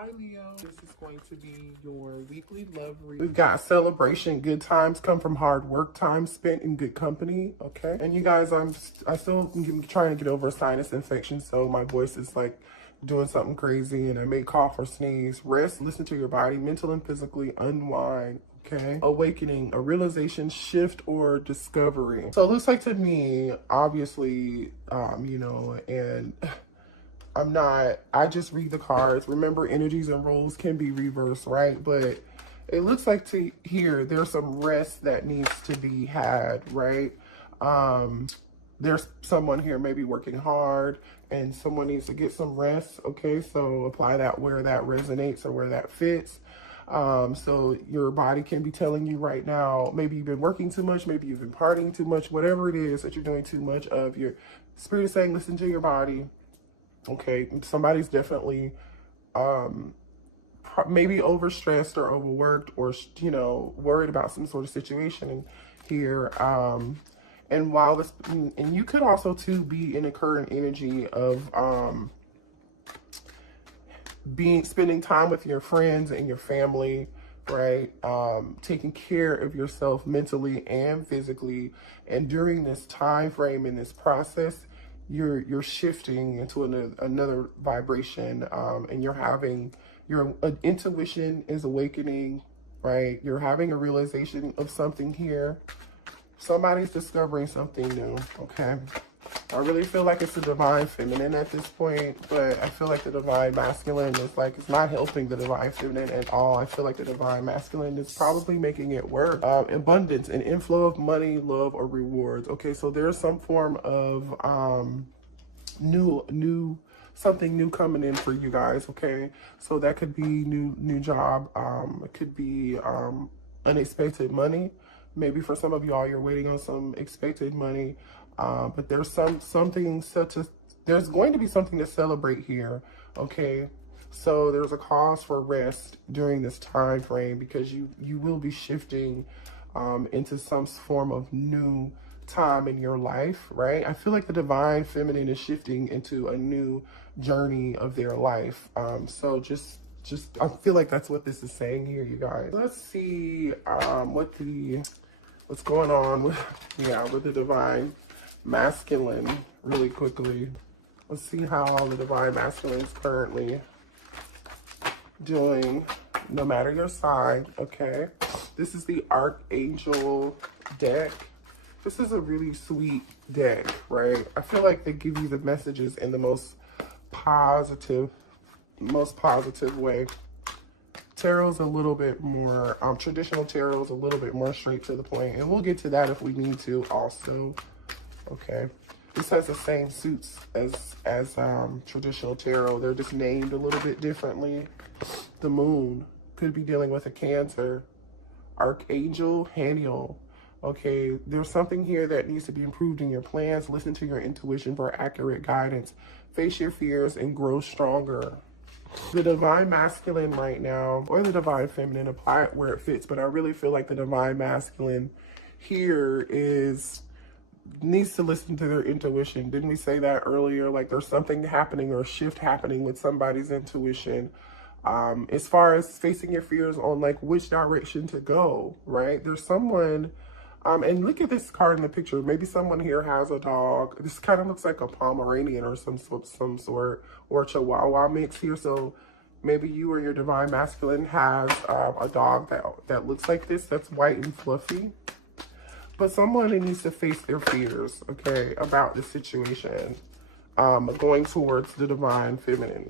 Hi Leo, this is going to be your weekly love read. We've got celebration, good times come from hard work, time spent in good company, okay? And you guys, I still am trying to get over a sinus infection, so my voice is like doing something crazy and I may cough or sneeze. Rest, listen to your body, mental and physically unwind, okay? Awakening, a realization, shift, or discovery. So it looks like to me, obviously, and I just read the cards. Remember, energies and roles can be reversed, right? But it looks like to here, there's some rest that needs to be had, right? There's someone here maybe working hard and someone needs to get some rest, okay? So apply that where that resonates or where that fits. So your body can be telling you right now, maybe you've been working too much, maybe you've been partying too much, whatever it is that you're doing too much of, your spirit is saying, listen to your body. Okay, somebody's definitely maybe overstressed or overworked or, worried about some sort of situation here. And while this, and you could also too be in a current energy of spending time with your friends and your family, right? Taking care of yourself mentally and physically. And during this time frame in this process, you're shifting into another vibration, and your intuition is awakening, right? You're having a realization of something here. Somebody's discovering something new, okay? I really feel like it's the divine feminine at this point, but I feel like the divine masculine is it's not helping the divine feminine at all. I feel like the divine masculine is probably making it work. Abundance, an inflow of money, love, or rewards. Okay, so there's some form of something new coming in for you guys, okay? So that could be new job. It could be unexpected money. Maybe for some of y'all, you're waiting on some expected money. But there's there's going to be something to celebrate here, okay? So there's a cause for rest during this time frame because you will be shifting into some form of new time in your life, right? I feel like the divine feminine is shifting into a new journey of their life. So just I feel like that's what this is saying here, you guys. Let's see what's going on with the divine masculine really quickly. Let's see how the divine masculine is currently doing, no matter your sign, okay? This is the Archangel deck. This is a really sweet deck, right? I feel like they give you the messages in the most positive way. Tarot's a little bit more, traditional tarot's a little bit more straight to the point, and we'll get to that if we need to also. Okay, this has the same suits as traditional tarot. They're just named a little bit differently. The moon could be dealing with a Cancer. Archangel Haniel. Okay, there's something here that needs to be improved in your plans. Listen to your intuition for accurate guidance. Face your fears and grow stronger. The divine masculine right now, or the divine feminine, apply it where it fits. But I really feel like the divine masculine here needs to listen to their intuition. Didn't we say that earlier? Like there's something happening or a shift happening with somebody's intuition. As far as facing your fears on which direction to go, right? There's someone, and look at this card in the picture. Maybe someone here has a dog. This kind of looks like a Pomeranian or some sort, or a Chihuahua mix here. So maybe you or your divine masculine has a dog that looks like this, that's white and fluffy. But someone needs to face their fears, okay, about the situation, going towards the divine feminine.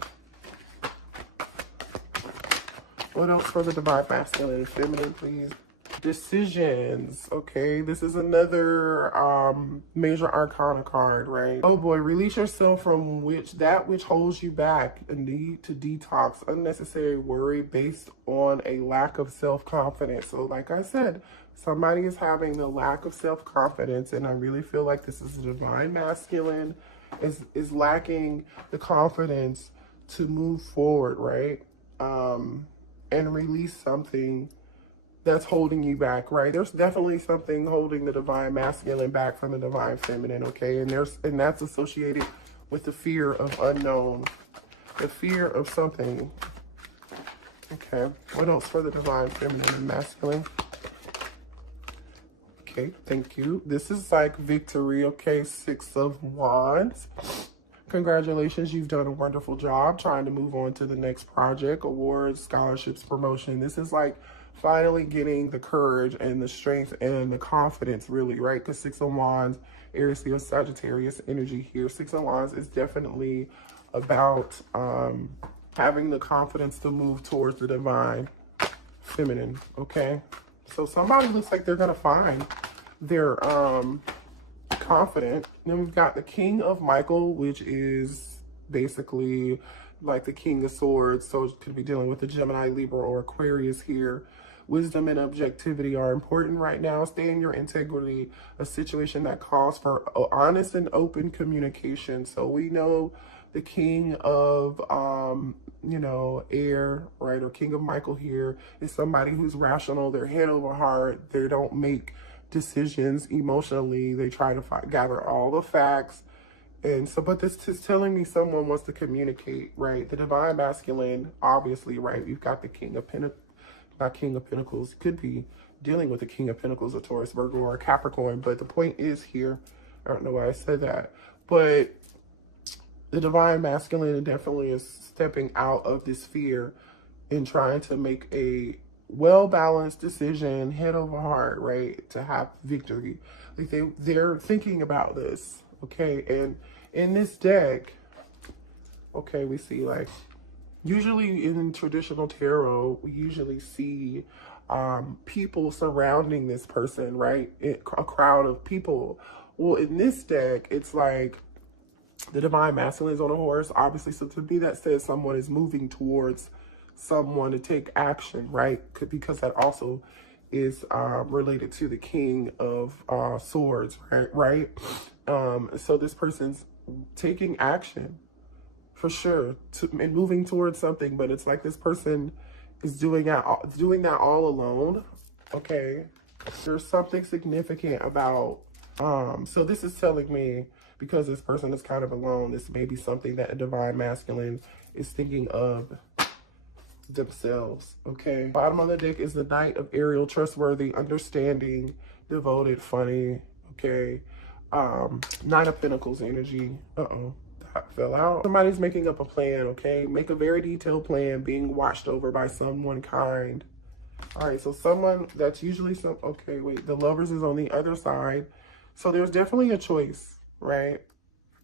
What else for the divine masculine and feminine, please? Decisions, okay? This is another major arcana card, right? Oh boy, release yourself from that which holds you back. A need to detox unnecessary worry based on a lack of self-confidence. So like I said, somebody is having the lack of self-confidence, and I really feel like this is the divine masculine is lacking the confidence to move forward, right? And release something that's holding you back, right? There's definitely something holding the divine masculine back from the divine feminine, okay? And that's associated with the fear of unknown, the fear of something Okay, what else for the divine feminine and masculine? Okay, thank you. This is like victory, okay? 6 of Wands. Congratulations, you've done a wonderful job trying to move on to the next project, awards, scholarships, promotion. This is like finally getting the courage and the strength and the confidence, really, right? Because 6 of Wands, Aries, Leo, Sagittarius energy here. 6 of Wands is definitely about having the confidence to move towards the divine feminine, okay? So somebody looks like they're going to find their confident. Then we've got the King of Michael, which is basically like the King of Swords. So it could be dealing with the Gemini, Libra, or Aquarius here. Wisdom and objectivity are important right now. Stay in your integrity, a situation that calls for honest and open communication. So we know the King of, you know, air, right, or King of Michael here is somebody who's rational. They're head over heart. They don't make decisions emotionally. They try to gather all the facts. And so, but this is telling me someone wants to communicate, right? The divine masculine, obviously, right? We've got the King of Pentacles, not King of Pentacles, could be dealing with the King of Pentacles, a Taurus, Virgo, or a Capricorn. But the point is here, I don't know why I said that, but the divine masculine definitely is stepping out of this fear and trying to make a well-balanced decision, head over heart, right, to have victory. Like they're thinking about this, okay? And in this deck, okay, we see like, usually in traditional tarot, we usually see people surrounding this person, right? A crowd of people. Well, in this deck, it's like the divine masculine is on a horse, obviously. So to me, that says someone is moving towards someone to take action, right? Because that also is related to the King of Swords, right? So this person's taking action for sure and moving towards something, but it's like this person is doing that all alone, okay? There's something significant about, so this is telling me, because this person is kind of alone, this may be something that a divine masculine is thinking of themselves, okay? Bottom of the deck is the Knight of Ariel, trustworthy, understanding, devoted, funny, okay? Nine of Pentacles energy. Uh-oh, that fell out. Somebody's making up a plan, okay? Make a very detailed plan, being watched over by someone kind. All right, so someone that's usually okay, wait, the Lovers is on the other side. So there's definitely a choice, right?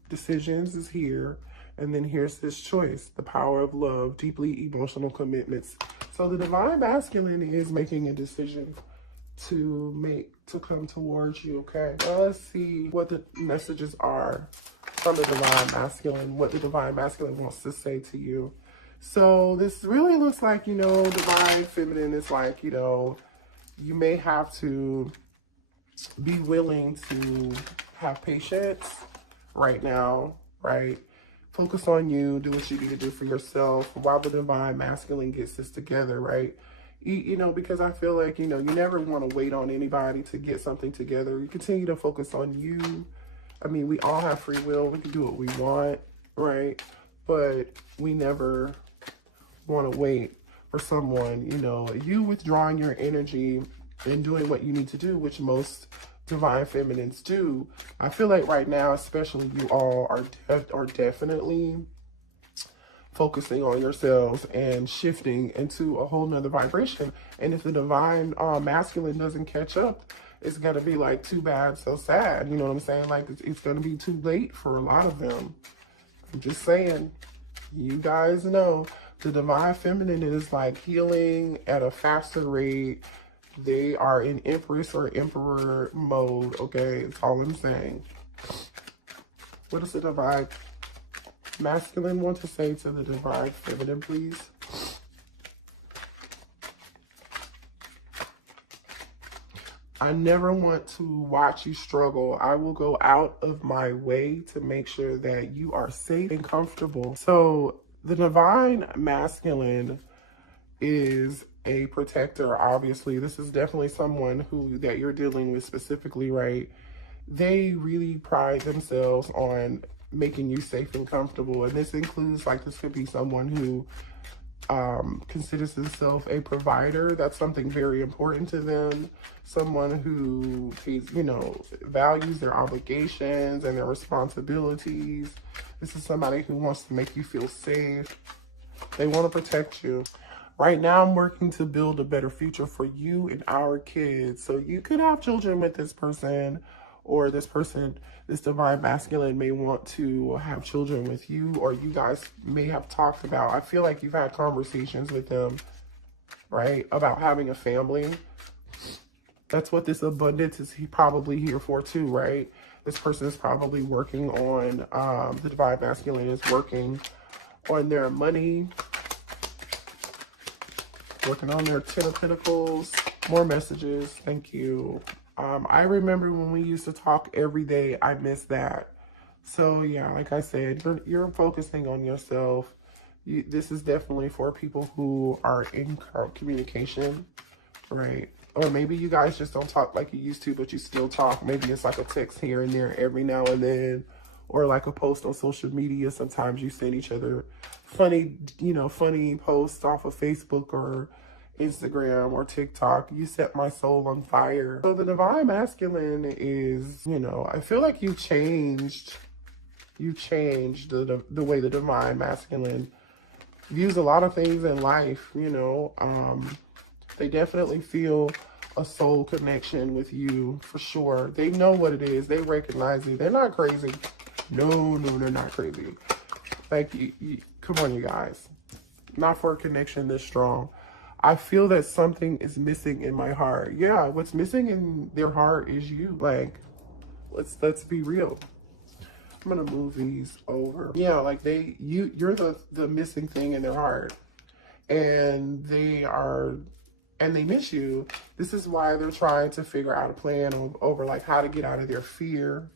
Decisions is here. And then here's this choice, the power of love, deeply emotional commitments. So the divine masculine is making a decision to come towards you, okay? Now let's see what the messages are from the divine masculine, what the divine masculine wants to say to you. So this really looks like, you know, divine feminine is like, you know, you may have to be willing to have patience right now, right? Focus on you, do what you need to do for yourself while the divine masculine gets this together, right? You know, because I feel like, you know, you never want to wait on anybody to get something together. You continue to focus on you. I mean, we all have free will. We can do what we want, right? But we never want to wait for someone, you know, you withdrawing your energy and doing what you need to do, which most divine feminines do. I feel like right now, especially, you all are definitely focusing on yourselves and shifting into a whole nother vibration. And if the divine masculine doesn't catch up, it's gonna be like too bad, so sad. You know what I'm saying? Like it's gonna be too late for a lot of them. I'm just saying, you guys know the divine feminine is like healing at a faster rate. They are in Empress or Emperor mode, okay? That's all I'm saying. What does the divine masculine want to say to the divine feminine, please? I never want to watch you struggle. I will go out of my way to make sure that you are safe and comfortable. So the divine masculine is a protector, obviously. This is definitely someone that you're dealing with specifically, right? They really pride themselves on making you safe and comfortable. And this includes, like, this could be someone who considers himself a provider. That's something very important to them. Someone who takes, you know, values their obligations and their responsibilities. This is somebody who wants to make you feel safe. They want to protect you. Right now, I'm working to build a better future for you and our kids. So you could have children with this person, or this person, this divine masculine, may want to have children with you, or you guys may have talked about, I feel like you've had conversations with them, right, about having a family. That's what this abundance is probably here for too, right? This person is probably working on, the divine masculine is working on their money, working on their 10 of Pentacles. More messages. Thank you. I remember when we used to talk every day. I miss that. So yeah, like I said, you're focusing on yourself. This is definitely for people who are in communication, right? Or maybe you guys just don't talk like you used to, but you still talk. Maybe it's like a text here and there every now and then, or like a post on social media. Sometimes you send each other funny, you know, funny posts off of Facebook or Instagram or TikTok. You set my soul on fire. So the divine masculine is, you know, I feel like you changed the way the divine masculine views a lot of things in life, you know. They definitely feel a soul connection with you, for sure. They know what it is. They recognize it. They're not crazy. No, they're not crazy. Like, come on, you guys. Not for a connection this strong. I feel that something is missing in my heart. Yeah, what's missing in their heart is you. Like, let's be real. I'm gonna move these over. Yeah, like you're the missing thing in their heart. And they miss you. This is why they're trying to figure out a plan over like how to get out of their fear,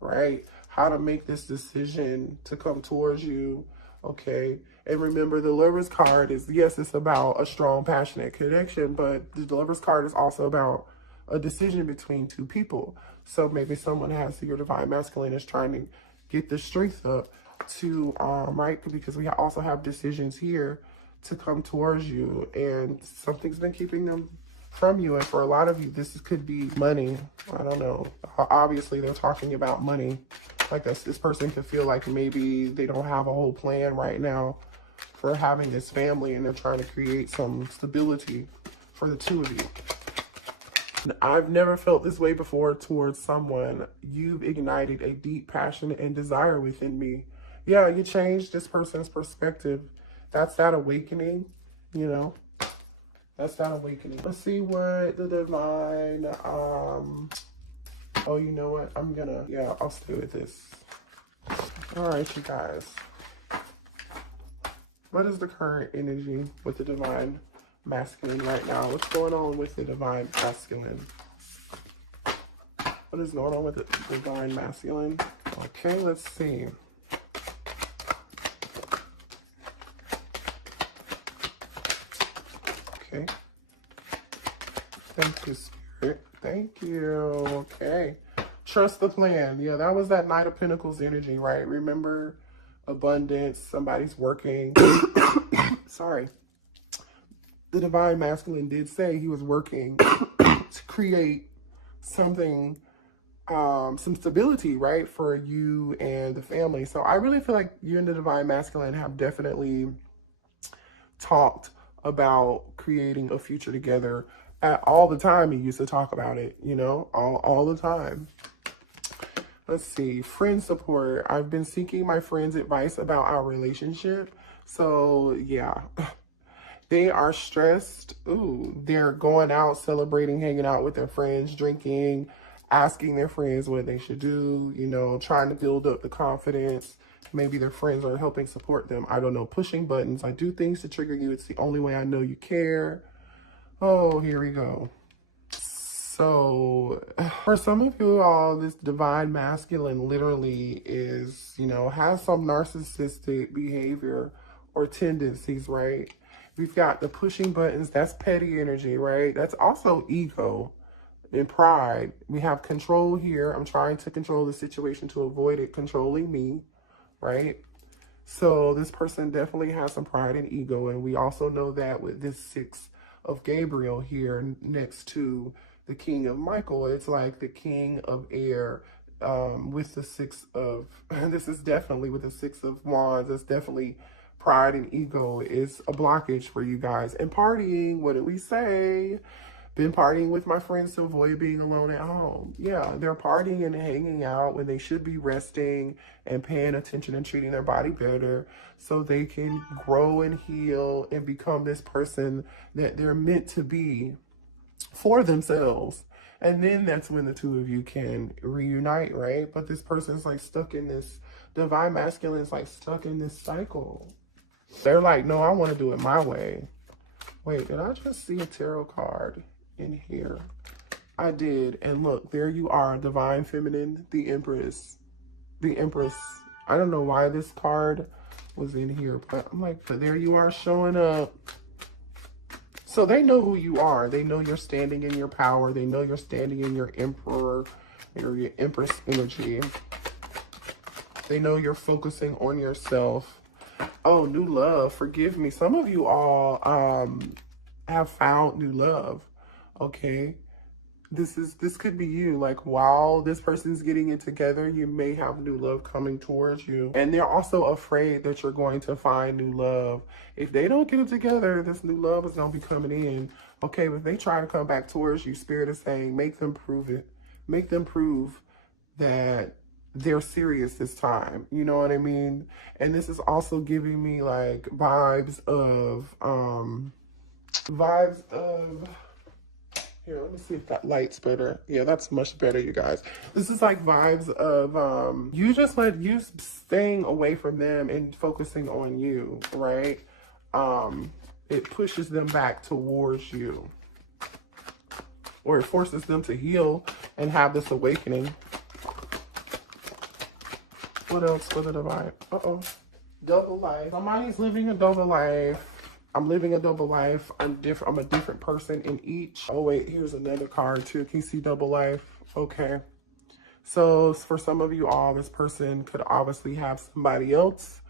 right? How to make this decision to come towards you, okay? And remember, the Lover's card is, yes, it's about a strong, passionate connection, but the Lover's card is also about a decision between two people. So maybe someone has, your divine masculine is trying to get the strength up to, right? Because we also have decisions here to come towards you, and something's been keeping them from you. And for a lot of you, this could be money. I don't know. Obviously, they're talking about money. Like this person could feel like maybe they don't have a whole plan right now for having this family, and they're trying to create some stability for the two of you. And I've never felt this way before towards someone. You've ignited a deep passion and desire within me. Yeah, you changed this person's perspective. That's that awakening, you know. That's that awakening. Let's see what the divine, oh, you know what? I'll stay with this. All right, you guys. What is the current energy with the divine masculine right now? What's going on with the divine masculine? What is going on with the divine masculine? Okay, let's see. Okay. Thank you, Spirit. Thank you. Okay. Trust the plan. Yeah, that was that Knight of Pentacles energy, right? Remember, abundance, somebody's working. Sorry. The divine masculine did say he was working to create something, some stability, right, for you and the family. So I really feel like you and the divine masculine have definitely talked about creating a future together. All the time he used to talk about it, you know, all the time. Let's see, friend support. I've been seeking my friend's advice about our relationship. So yeah, they are stressed. Ooh, they're going out, celebrating, hanging out with their friends, drinking, asking their friends what they should do, you know, trying to build up the confidence. Maybe their friends are helping support them. I don't know, pushing buttons. I do things to trigger you. It's the only way I know you care. Oh, here we go. So for some of you all, this divine masculine literally is, you know, has some narcissistic behavior or tendencies, right? We've got the pushing buttons. That's petty energy, right? That's also ego and pride. We have control here. I'm trying to control the situation to avoid it controlling me, right? So this person definitely has some pride and ego. And we also know that with this 6 of Gabriel here next to the King of Michael, it's like the King of Air with the 6 of, this is definitely with the 6 of Wands, it's definitely pride and ego is a blockage for you guys. And partying, what did we say? Been partying with my friends to avoid being alone at home. Yeah, they're partying and hanging out when they should be resting and paying attention and treating their body better so they can grow and heal and become this person that they're meant to be for themselves. And then that's when the two of you can reunite, right? But this person's like stuck in this, divine masculine is like stuck in this cycle. They're like, no, I want to do it my way. Wait, did I just see a tarot card in here? I did. And look, there you are, divine feminine, the Empress. The Empress. I don't know why this card was in here, but I'm like, but there you are showing up. So they know who you are. They know you're standing in your power. They know you're standing in your Emperor or your Empress energy. They know you're focusing on yourself. Oh, new love. Forgive me. Some of you all have found new love. Okay. This could be you. Like, while this person's getting it together, you may have new love coming towards you. And they're also afraid that you're going to find new love. If they don't get it together, this new love is going to be coming in. Okay, but if they try to come back towards you, Spirit is saying, make them prove it. Make them prove that they're serious this time. You know what I mean? And this is also giving me like vibes of, here, let me see if that light's better. Yeah, that's much better, you guys. This is like vibes of you just let you staying away from them and focusing on you, right? It pushes them back towards you. Or it forces them to heal and have this awakening. What else for the divine? Uh-oh. Double life. Somebody's living a double life. I'm living a double life. I'm a different person in each. Oh, wait, here's another card too. Can you see double life? Okay. So for some of you all, this person could obviously have somebody else.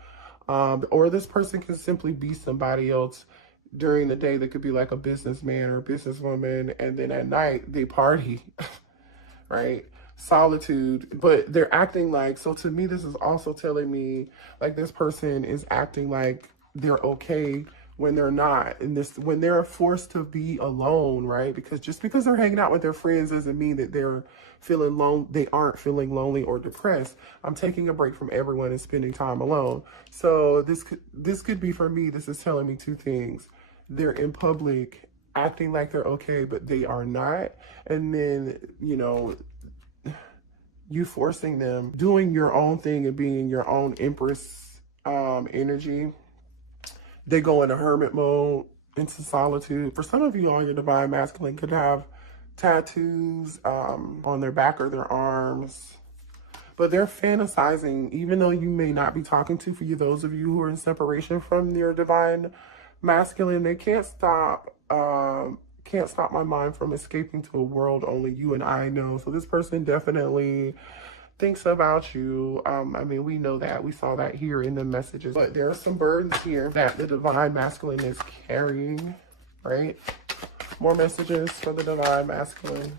Or this person can simply be somebody else during the day. That could be like a businessman or a businesswoman. And then at night, they party, right? Solitude, but they're acting like, so to me, this is also telling me like this person is acting like they're okay when they're not, and this when they're forced to be alone, right? Because just because they're hanging out with their friends doesn't mean that they're feeling lonely. They aren't feeling lonely or depressed. I'm taking a break from everyone and spending time alone. So this could be for me. This is telling me two things. They're in public acting like they're okay, but they are not. And then, you know, you forcing them doing your own thing and being your own Empress energy. They go into hermit mode, into solitude. For some of you all, your divine masculine could have tattoos on their back or their arms. But they're fantasizing, even though you may not be talking to, for you, those of you who are in separation from your divine masculine, they can't stop my mind from escaping to a world only you and I know. So this person definitely thinks about you. I mean, we know that. We saw that here in the messages. But there are some burdens here that the divine masculine is carrying, right? More messages for the divine masculine.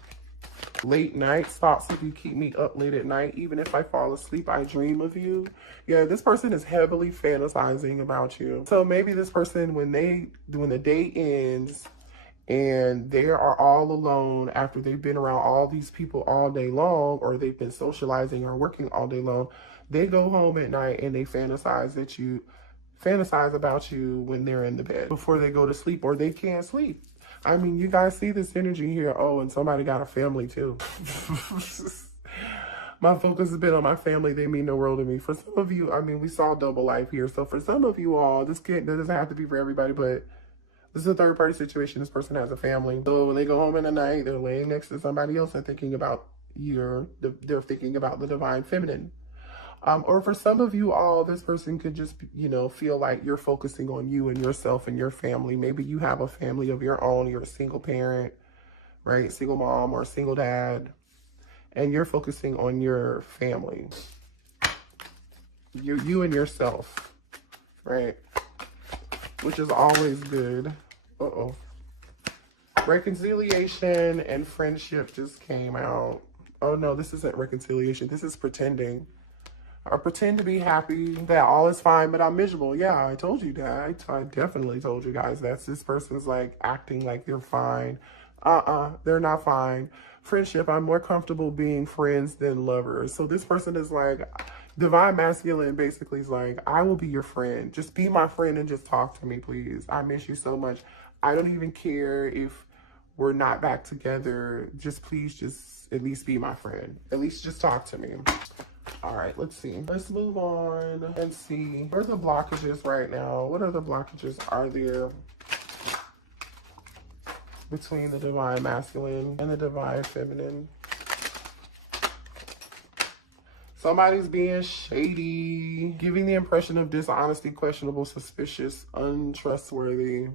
Late night thoughts. If you keep me up late at night, even if I fall asleep, I dream of you. Yeah, this person is heavily fantasizing about you. So maybe this person, when the day ends and they are all alone after they've been around all these people all day long, or they've been socializing or working all day long, they go home at night and they fantasize about you when they're in the bed before they go to sleep, or they can't sleep. I mean, you guys see this energy here. Oh, and somebody got a family too. My focus has been on my family. They mean the world to me. For some of you, I mean, we saw double life here. So for some of you all, this doesn't have to be for everybody, but this is a third party situation. This person has a family. So when they go home in the night, they're laying next to somebody else and thinking about they're thinking about the divine feminine. Or for some of you all, this person could just, you know, feel like you're focusing on you and yourself and your family. Maybe you have a family of your own. You're a single parent, right? Single mom or a single dad. And you're focusing on your family. You and yourself. right? Which is always good. Uh-oh. Reconciliation and friendship just came out. Oh no, this isn't reconciliation. This is pretending. I pretend to be happy that all is fine, but I'm miserable. Yeah, I told you that. I definitely told you guys that this person's like acting like they're fine. They're not fine. Friendship, I'm more comfortable being friends than lovers. So this person is like, divine masculine basically is like, I will be your friend. Just be my friend and just talk to me, please. I miss you so much. I don't even care if we're not back together. Just please just at least be my friend. At least just talk to me. All right, let's see. Let's move on and see. Where are the blockages right now? What other blockages are there between the divine masculine and the divine feminine? Somebody's being shady, giving the impression of dishonesty, questionable, suspicious, untrustworthy.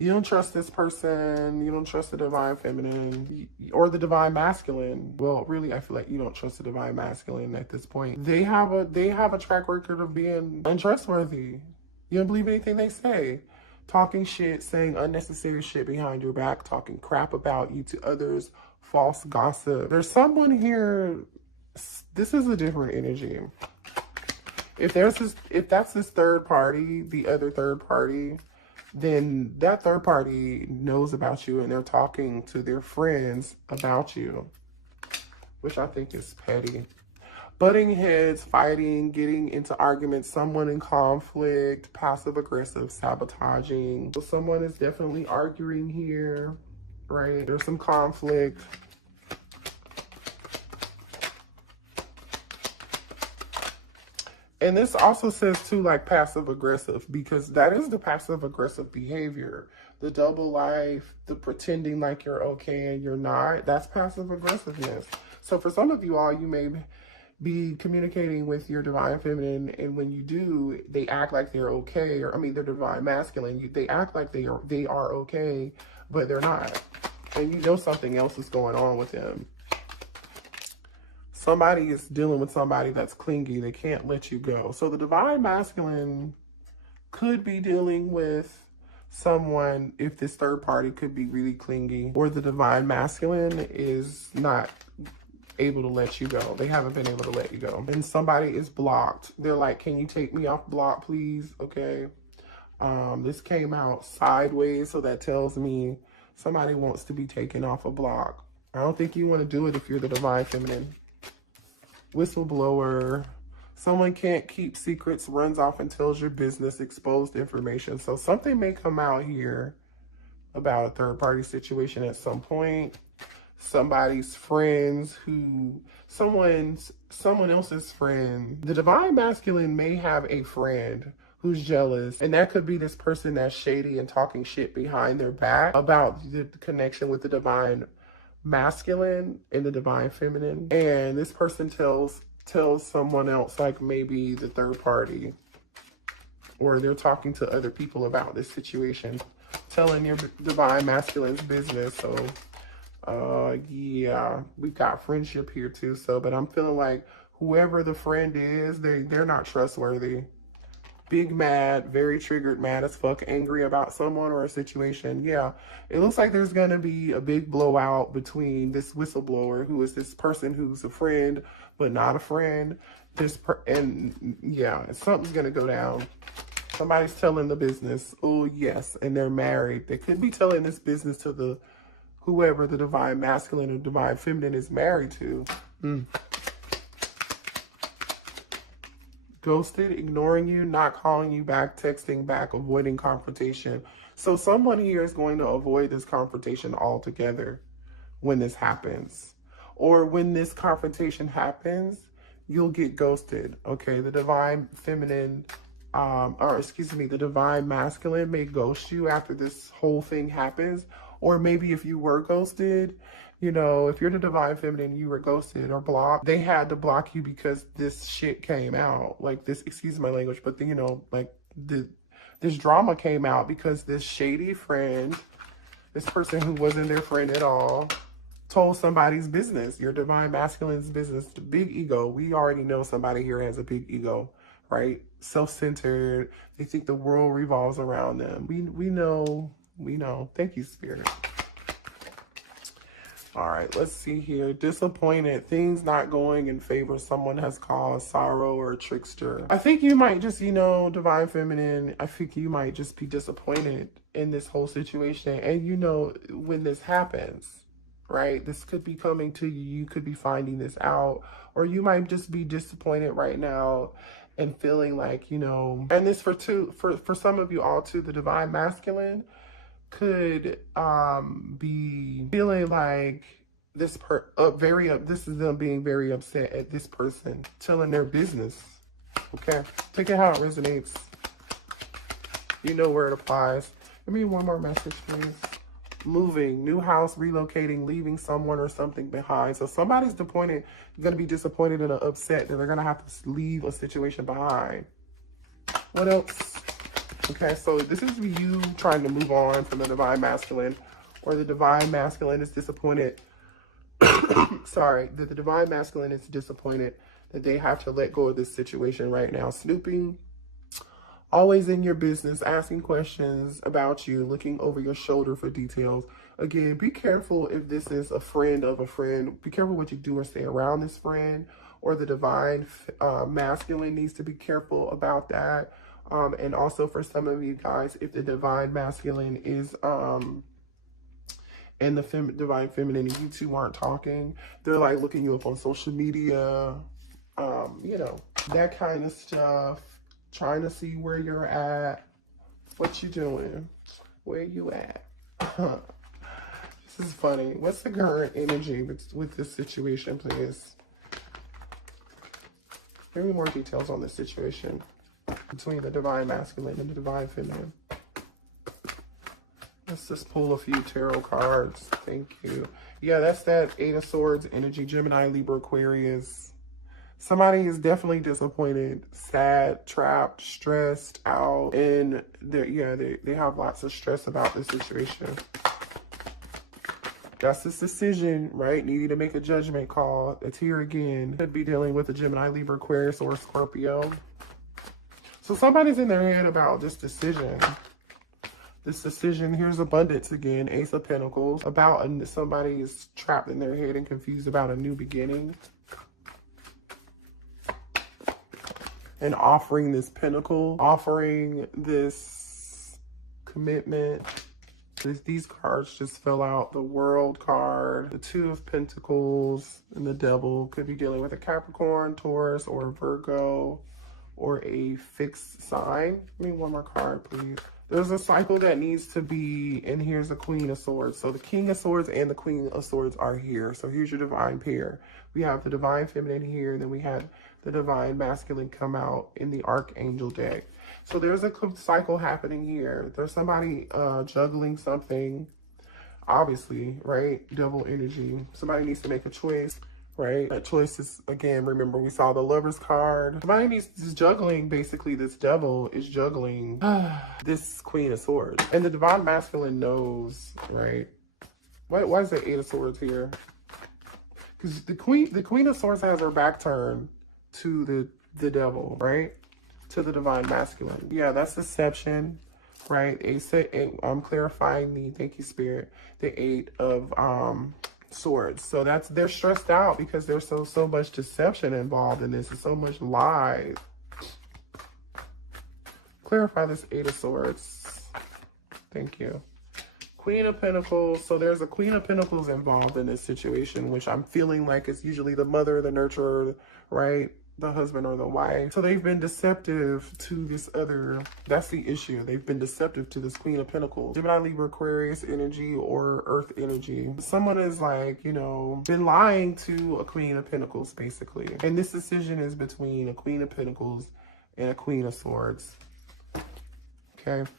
You don't trust this person. You don't trust the divine feminine or the divine masculine. Well, really, I feel like you don't trust the divine masculine at this point. They have a track record of being untrustworthy. You don't believe anything they say. Talking shit, saying unnecessary shit behind your back, talking crap about you to others, false gossip. There's someone here. This is a different energy. If that's this third party, the other third party, then that third party knows about you and they're talking to their friends about you, which I think is petty. Butting heads, fighting, getting into arguments, someone in conflict, passive-aggressive, sabotaging. So someone is definitely arguing here, right? There's some conflict. And this also says too, like passive aggressive, because that is the passive aggressive behavior. The double life, the pretending like you're okay and you're not, that's passive aggressiveness. So for some of you all, you may be communicating with your divine feminine, and when you do, they act like they're okay, or I mean, they're divine masculine. They act like they are okay, but they're not. And you know something else is going on with them. Somebody is dealing with somebody that's clingy. They can't let you go. So the divine masculine could be dealing with someone, if this third party could be really clingy, or the divine masculine is not able to let you go. They haven't been able to let you go. And somebody is blocked. They're like, can you take me off block, please? Okay. This came out sideways, so that tells me somebody wants to be taken off a block. I don't think you want to do it if you're the divine feminine. Whistleblower. Someone can't keep secrets, runs off and tells your business, exposed information. So something may come out here about a third party situation at some point. Somebody's friends someone else's friend. The divine masculine may have a friend who's jealous, and that could be this person that's shady and talking shit behind their back about the connection with the divine masculine and the divine feminine. And this person tells someone else, like maybe the third party, or they're talking to other people about this situation, telling your divine masculine's business. So yeah, we've got friendship here too. So, but I'm feeling like whoever the friend is, they're not trustworthy. Big mad, very triggered, mad as fuck, angry about someone or a situation. Yeah, it looks like there's gonna be a big blowout between this whistleblower, who is this person who's a friend but not a friend. And yeah, something's gonna go down. Somebody's telling the business. Oh yes, and they're married. They could be telling this business to whoever the divine masculine or divine feminine is married to. Ghosted, ignoring you, not calling you back, texting back, avoiding confrontation. So someone here is going to avoid this confrontation altogether when this happens. Or when this confrontation happens, you'll get ghosted. Okay, the divine feminine, the divine masculine may ghost you after this whole thing happens. Or maybe if you were ghosted, you know, if you're the divine feminine, you were ghosted or blocked, they had to block you because this shit came out. Like this, excuse my language, but you know, like this drama came out because this shady friend, this person who wasn't their friend at all, told somebody's business, your divine masculine's business, the big ego. We already know somebody here has a big ego, right? Self-centered. They think the world revolves around them. We know. Thank you, Spirit. All right, let's see here. Disappointed. Things not going in favor. Someone has caused sorrow or a trickster. I think you might just, Divine Feminine, I think you might just be disappointed in this whole situation. And when this happens, right? This could be coming to you. You could be finding this out. Or you might just be disappointed right now and feeling like, and this for some of you all too, the Divine Masculine could be feeling like this is them being very upset at this person telling their business. Okay, take it how it resonates. You know where it applies. Give me one more message, please. Moving, new house, relocating, leaving someone or something behind. So somebody's going to be disappointed and upset that they're going to have to leave a situation behind. What else? Okay, so this is you trying to move on from the Divine Masculine, or the Divine Masculine is disappointed. Sorry, that the Divine Masculine is disappointed that they have to let go of this situation right now. Snooping, always in your business, asking questions about you, looking over your shoulder for details. Again, be careful if this is a friend of a friend. Be careful what you do or say around this friend, or the Divine Masculine needs to be careful about that. And also for some of you guys, if the Divine Masculine is, and the Divine Feminine, and you two aren't talking, they're like looking you up on social media, that kind of stuff, trying to see where you're at, what you doing, where you at. This is funny. What's the current energy with this situation, please? Give me more details on this situation between the Divine Masculine and the Divine Feminine. Let's just pull a few tarot cards. Thank you. Yeah, that's that Eight of Swords energy, Gemini, Libra, Aquarius. Somebody is definitely disappointed, sad, trapped, stressed out, and they have lots of stress about this situation. That's this decision, right? Needing to make a judgment call. It's here again. Could be dealing with a Gemini, Libra, Aquarius, or Scorpio. So somebody's in their head about this decision. This decision, here's abundance again, Ace of Pentacles. Somebody is trapped in their head and confused about a new beginning. And offering this pentacle, offering this commitment. These cards just fell out. The World card, the Two of Pentacles, and the Devil. Could be dealing with a Capricorn, Taurus, or Virgo, or a fixed sign. Give me one more card, please. There's a cycle that needs to be, and here's the Queen of Swords. So the King of Swords and the Queen of Swords are here. So here's your divine pair. We have the Divine Feminine here, and then we had the Divine Masculine come out in the Archangel deck. So there's a cycle happening here. There's somebody juggling something, obviously, right? Devil energy. Somebody needs to make a choice, right? That choice is, again, remember, we saw the Lover's card. Somebody is juggling, basically, this devil is juggling this Queen of Swords. And the Divine Masculine knows, right? Why is the Eight of Swords here? Because the Queen of Swords has her back turned to the devil, right? To the Divine Masculine. Yeah, that's deception, right? I'm clarifying thank you, Spirit, the Eight of Swords. So they're stressed out because there's so much deception involved in this. There's so much lies. Clarify this Eight of Swords. Thank you. Queen of Pentacles. So there's a Queen of Pentacles involved in this situation, which I'm feeling like it's usually the mother, the nurturer, right? The husband or the wife. So they've been deceptive to this other, that's the issue. They've been deceptive to this Queen of Pentacles. Gemini, Libra, Aquarius energy, or Earth energy. Someone is like, been lying to a Queen of Pentacles, basically. And this decision is between a Queen of Pentacles and a Queen of Swords. Okay.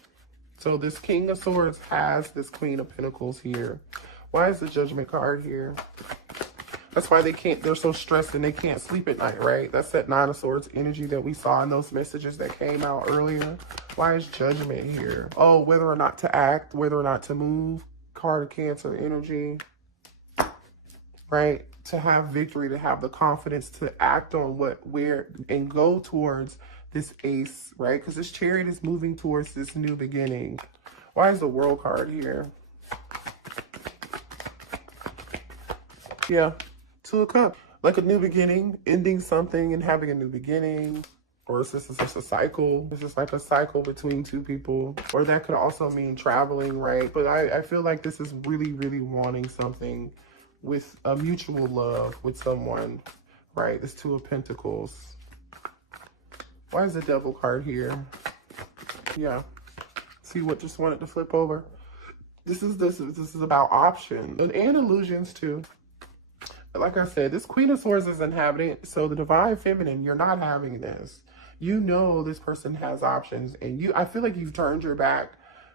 So this King of Swords has this Queen of Pentacles here. Why is the Judgment card here? That's why they're so stressed and they can't sleep at night, right? That's that Nine of Swords energy that we saw in those messages that came out earlier. Why is Judgment here? Oh, whether or not to act, whether or not to move. Card of Cancer energy, right? To have victory, to have the confidence to act on and go towards this ace, right? Because this Chariot is moving towards this new beginning. Why is the World card here? Yeah, Two of Cups. Like a new beginning, ending something and having a new beginning. Or is this just a cycle? This is like a cycle between two people. Or that could also mean traveling, right? But I feel like this is really, really wanting something with a mutual love with someone, right? This Two of Pentacles. Why is the Devil card here? Yeah. See what just wanted to flip over? This is about options and illusions too. Like I said, this Queen of Swords is inhabitant. So the Divine Feminine, you're not having this. You know this person has options. And I feel like you've turned your back,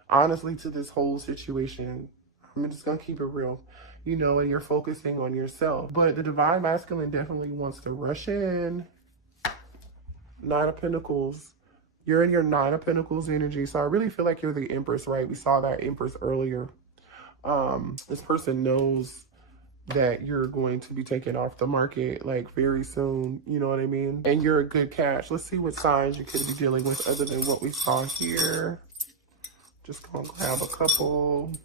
honestly, to this whole situation. I'm just going to keep it real. You know, and you're focusing on yourself. But the Divine Masculine definitely wants to rush in. Nine of Pentacles. You're in your Nine of Pentacles energy. So I really feel like you're the Empress, right? We saw that Empress earlier. This person knows that you're going to be taken off the market like very soon, you know what I mean? And you're a good catch. Let's see what signs you could be dealing with other than what we saw here. Just gonna grab a couple.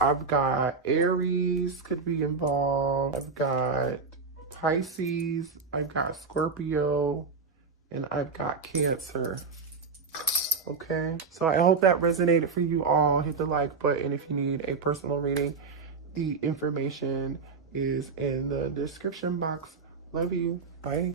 I've got Aries could be involved. I've got Pisces. I've got Scorpio. And I've got Cancer. Okay, so I hope that resonated for you all. Hit the like button if you need a personal reading. The information is in the description box. Love you. Bye.